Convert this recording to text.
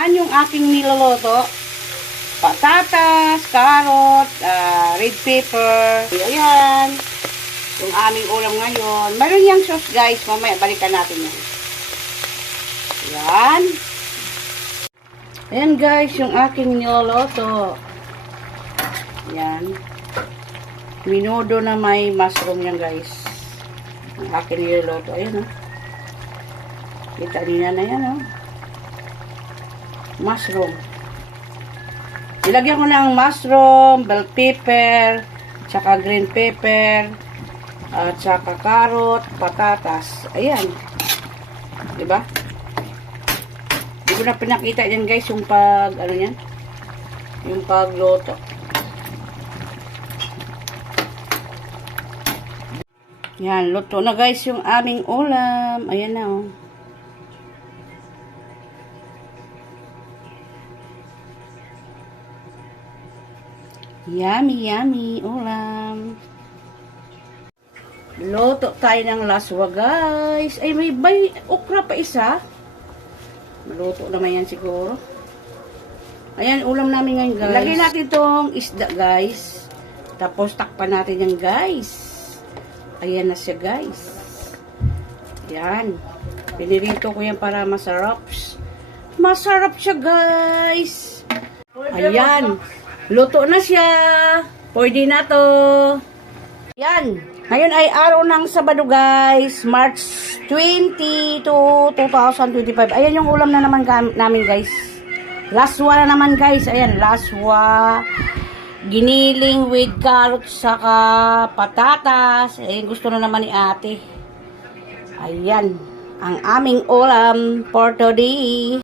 Yan yung aking niloloto. Patatas, carrot, ah, red pepper. Ayan. Yung aming ulam ngayon. Meron yung sauce guys. Mamaya balikan natin yan. Yan. Ayan guys, yung aking niloloto. Yan. Minudo na may mushroom yan guys. Ang aking niloloto. Ayan o. Kita niyo na yan o. Mushroom. Ilagyan ko ng mushroom, bell pepper, tsaka green pepper, at saka carrot, patatas. Ayan. Diba? Hindi ko na pinakita yan guys yung pag, ano yan? Yung pagluto. Yan, luto na guys yung aming ulam. Ayan na oh. Yummy, yummy ulam. Luto tayo ng laswa, guys. Ay, may bay, okra pa isa. Maluto naman yan siguro. Ayan, ulam namin ngayon, guys. Lagyan natin itong isda, guys. Tapos, takpan natin yan, guys. Ayan na siya, guys. Yan. Pinirito ko yan para masarap. Masarap siya, guys. Ayan. Luto na siya. Pwede na to. Yan. Ngayon ay araw ng Sabado guys. March 20 to 2025. Ayan yung ulam na naman namin guys. Laswa na naman guys. Ayan, laswa. Giniling with carrots saka patatas. Ayan, gusto na naman ni ate. Ayan. Ang aming ulam for today.